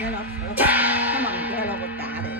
cái đó nó bằng cái lo bột chả để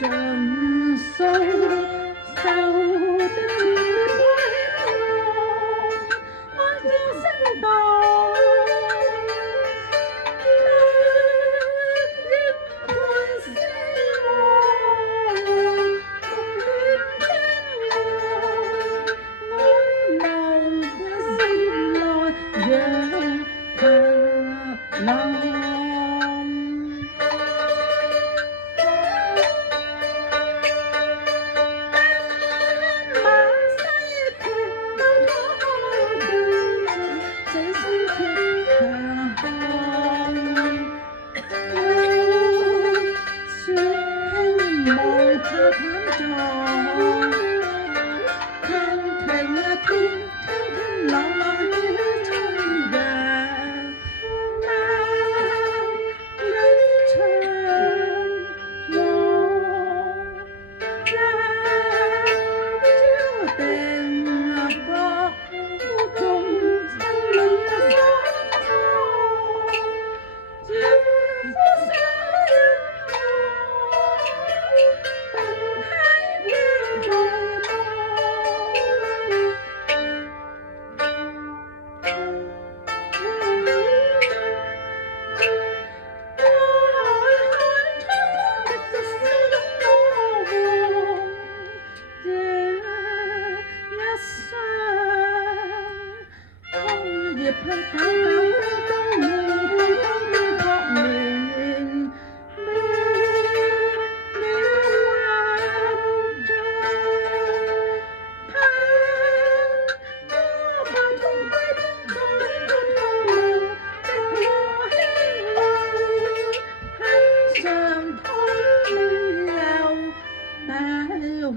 trầm sâu sau tình quên lòng hoa rêu xanh tỏ giết buồn xin buồn cùng đêm trên ngồi nói lòng xin lỗi giờ thà lòng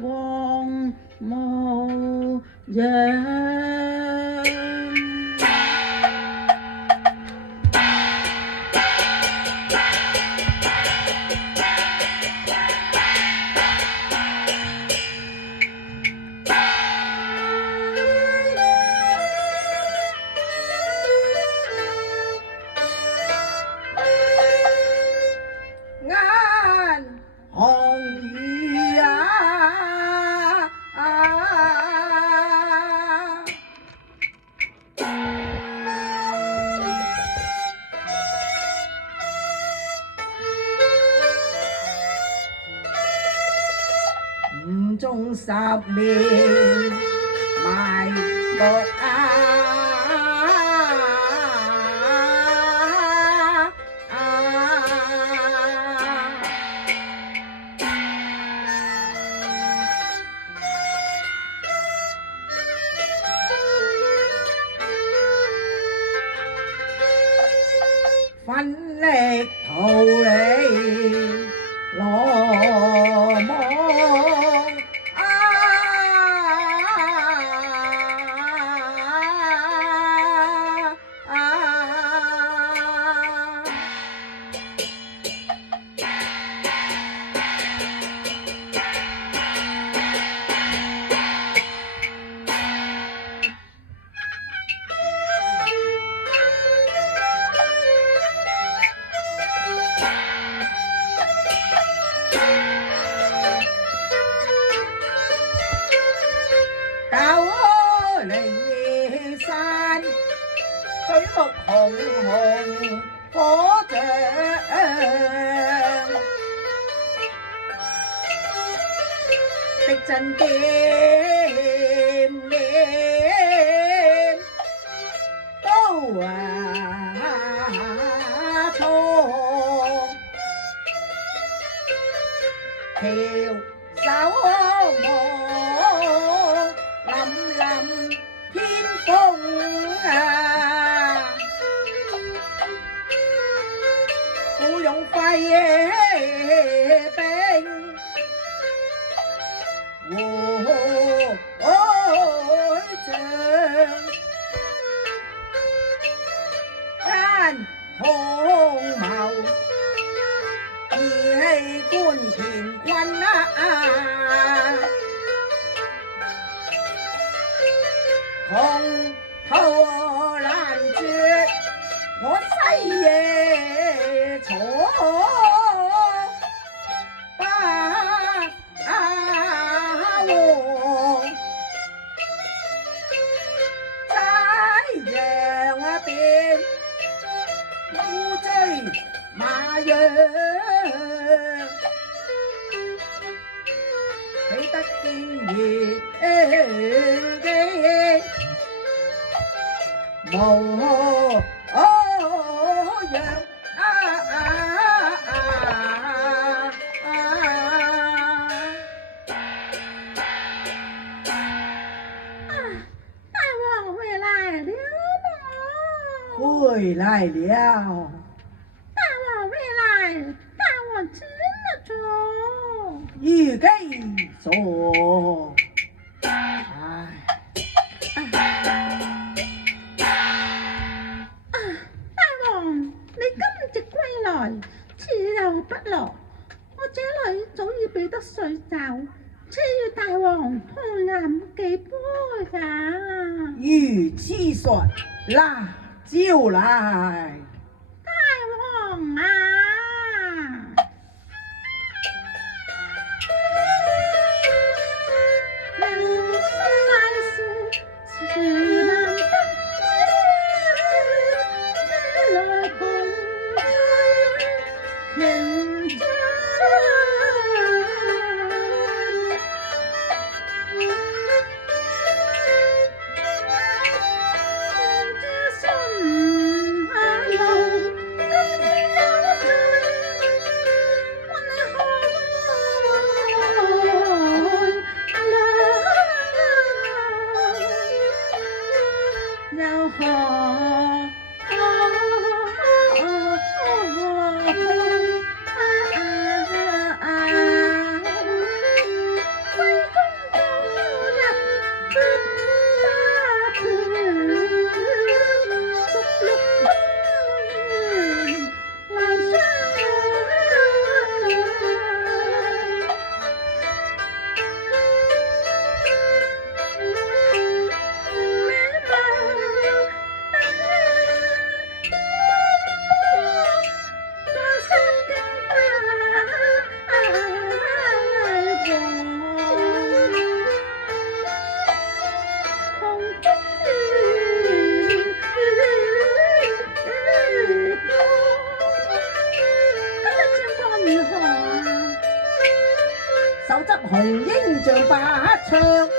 vòng màu vàng. Ngàn hòn gì trong sạp bên mai bột 力逃離羅網離山舉目紅紅火像，敵陣劍臉刀衝，翹首望凜凜天風苦用廢兵會將間空謀義氣觀乾坤洪涛難絕我西野楚霸王齋陽邊烏騅馬羊喜得見義機無恙大王回來了嗎？回來了，大王回來，大王吃了粥。預計咗。唉。大王，你今日歸來，遲又不落，我這裏早已備得水酒，且與大王同飲幾杯呀。如此說，拿招來。大王啊！手執紅纓像把槍，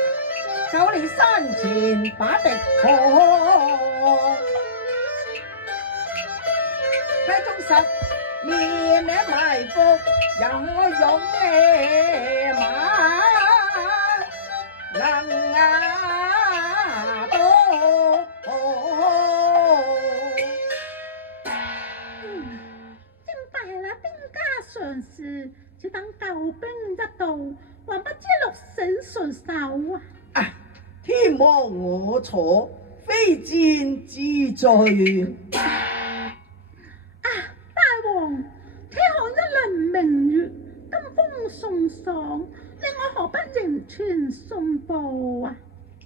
久里山前把敵破。街中十面埋伏，有勇馬能多。道，還不知鹿死誰手啊！啊，天亡我錯，非戰之罪。啊，大王，天看一輪明月，金風送爽，令我何不迎傳送報啊？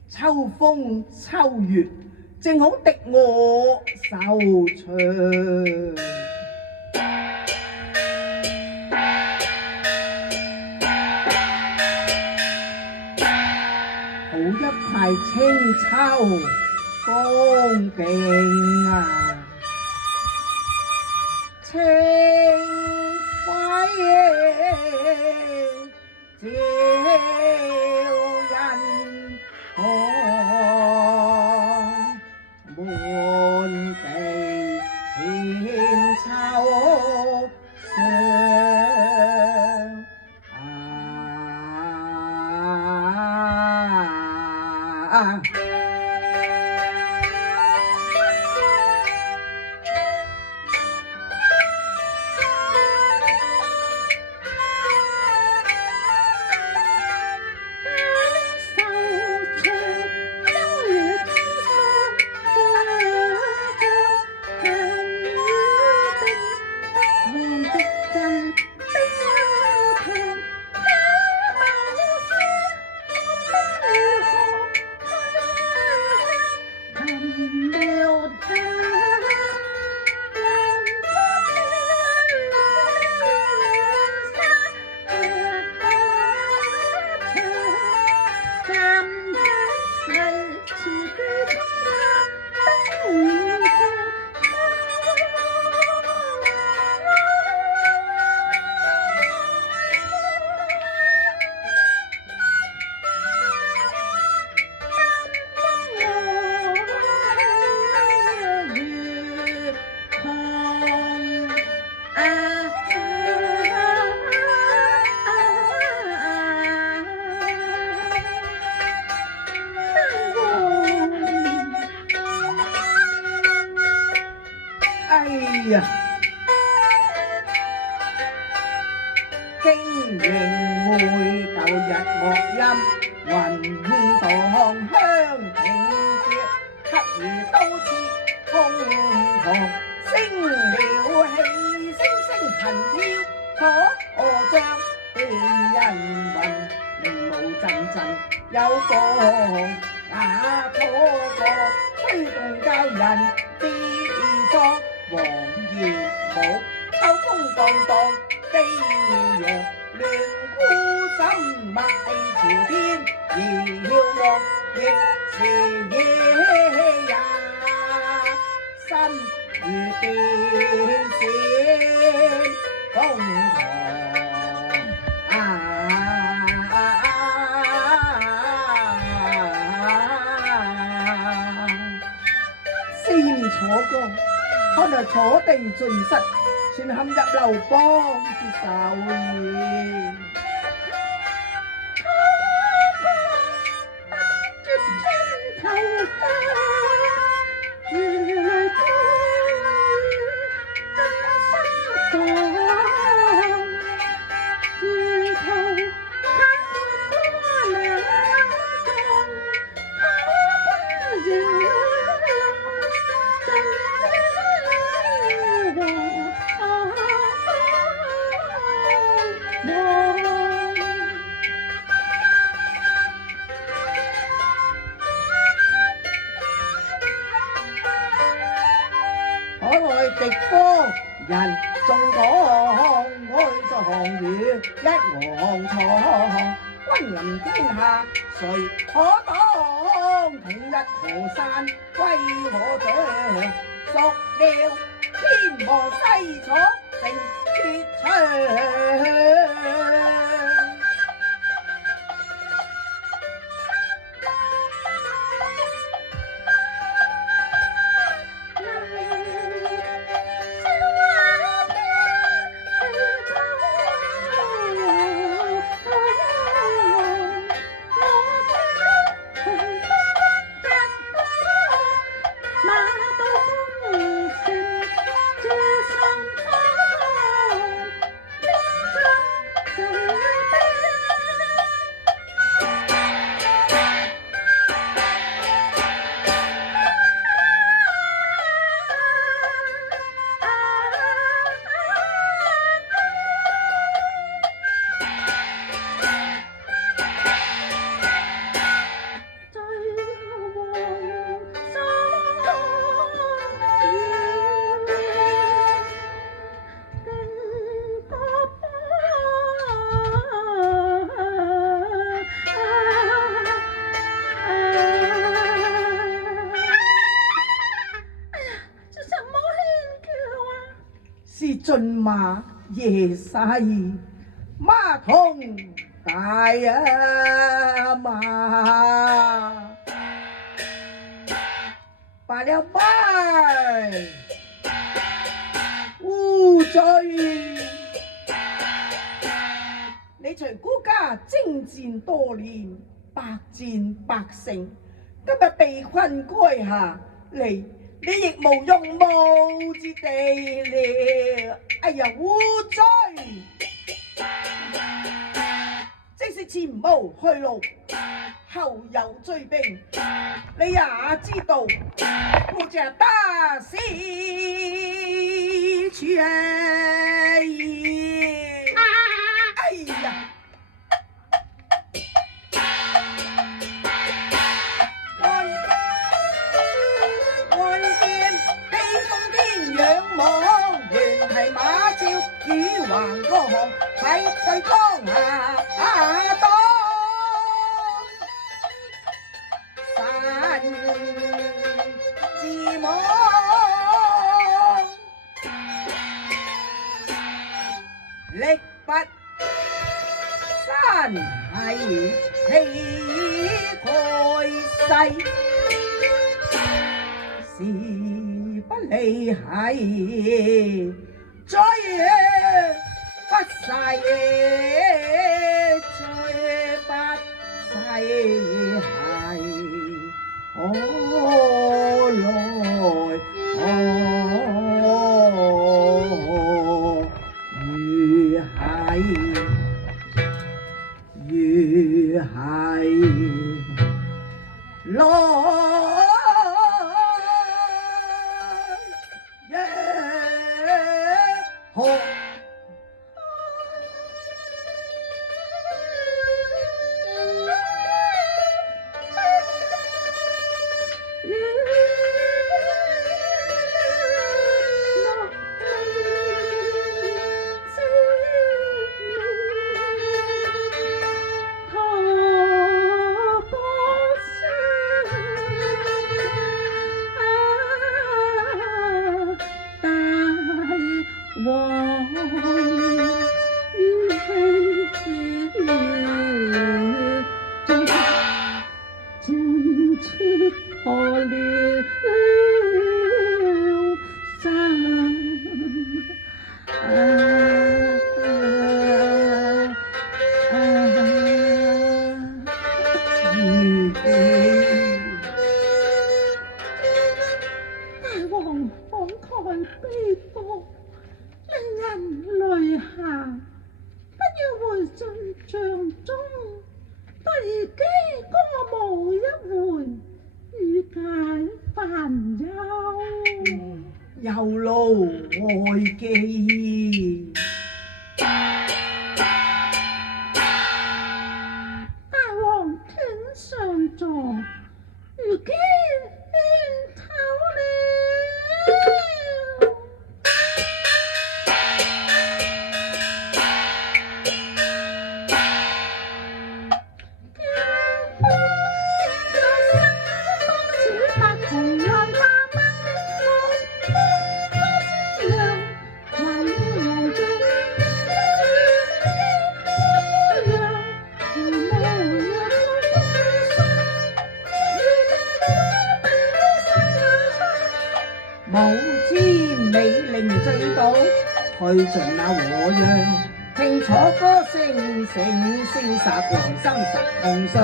秋風秋月，正好敵我收場。好一派清秋風景啊，清輝照人看，滿地千秋上。哎呀，經營會舊日樂音，雲蕩香挺絕，給予刀切空堂，升了氣，聲聲行跳，楚將斷人魂，靈霧陣陣有光，那楚歌吹動教人跌喪。黃葉舞，秋風蕩蕩，飛揚亂孤枕，麥地朝天，遙望亦是夜也，心如電線風唐。四面楚歌。看來楚地盡失，全陷入劉邦之手矣。敵方人眾講愛在項羽一昂藏，君臨天下誰可擋？統一河山歸我掌，熟了天王西楚成絕唱。駿馬夜逝，馬童大啊馬，罷了拜，烏罪。你隨孤家征戰多年，百戰百勝，今日被困垓下，你亦無用武之地了。哎呀，烏罪！即使前無去路，後有追兵，你也知道，我這打死全哎呀！看見披風天仰望，原係馬照與橫個行，喺對當下當神自摸。力拔山系氣蓋世，時不利係追不逝，追不逝係何來如係來何有路外記，大王請上座，如今頭了。無知美令醉倒，去盡那和樣，聽楚歌聲，聲聲殺來生實碰上。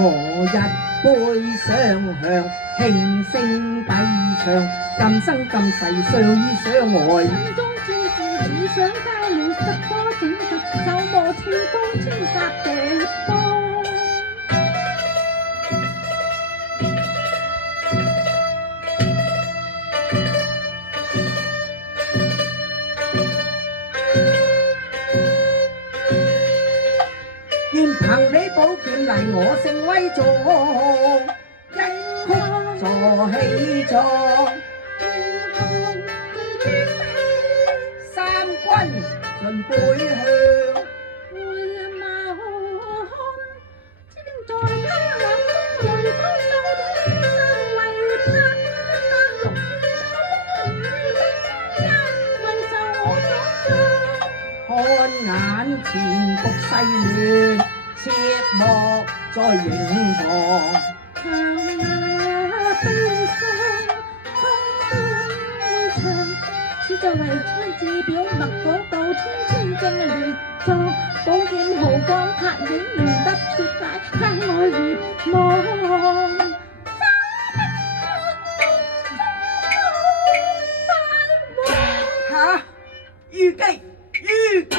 我一杯雙向，輕聲低唱，今生今世相依相愛。心中照是理想交了，十歌整十首無天高天殺地方。願憑你寶劍嚟我勝威壯，一曲坐起壯。三軍盡背向，回眸看，正在前局勢亂，切莫再迎傍。長那悲傷空斷腸，此就為春字表墨嗰道天千經嘅劣作，寶劍毫光拍影，亂得脫解，加我熱望。吓，虞姬，虞姬。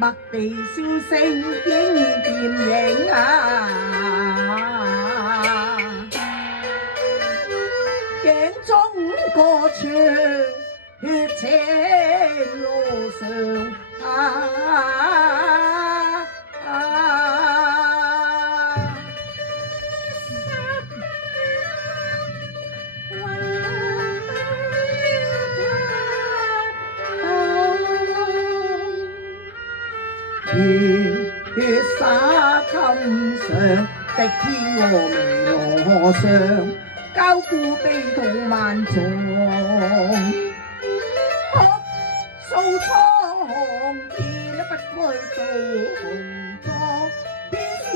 麥地笑聲影劍影啊，鏡中歌唱血青路上血灑襟上，敵天峨眉羅上，交顧悲痛萬重。哭訴蒼天不該做紅妝，偏使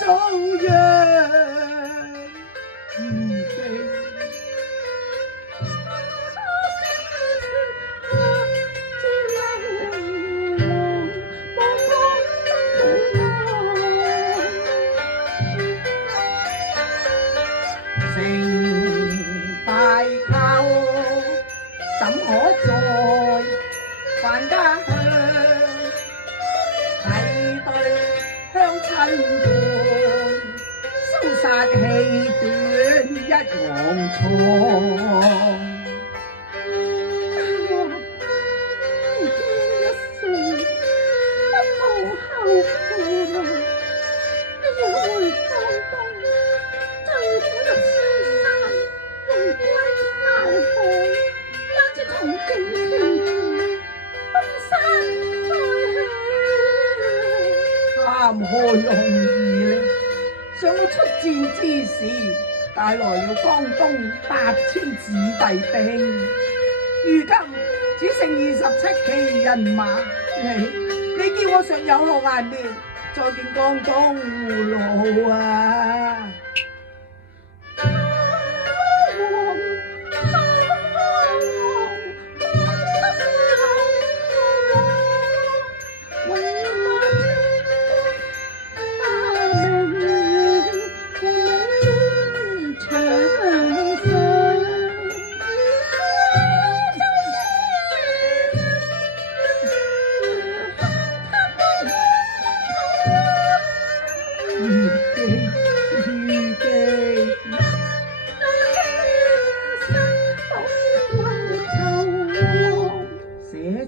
遭殃。虞姬。成敗寇怎可在還家鄉？愧對鄉親伴，生殺氣短一黃床。談何容易呢？想我出戰之時，帶來了江東8000子弟兵，如今只剩27騎人馬。你叫我尚有何顏面再見江東父老啊！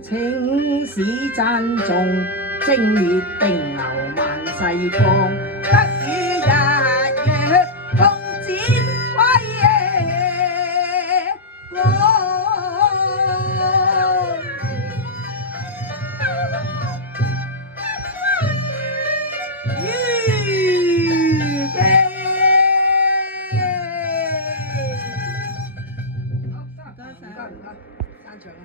青史讚頌，正烈定流萬世光，得與日月共展輝光。虞姬，唔該，散場啦。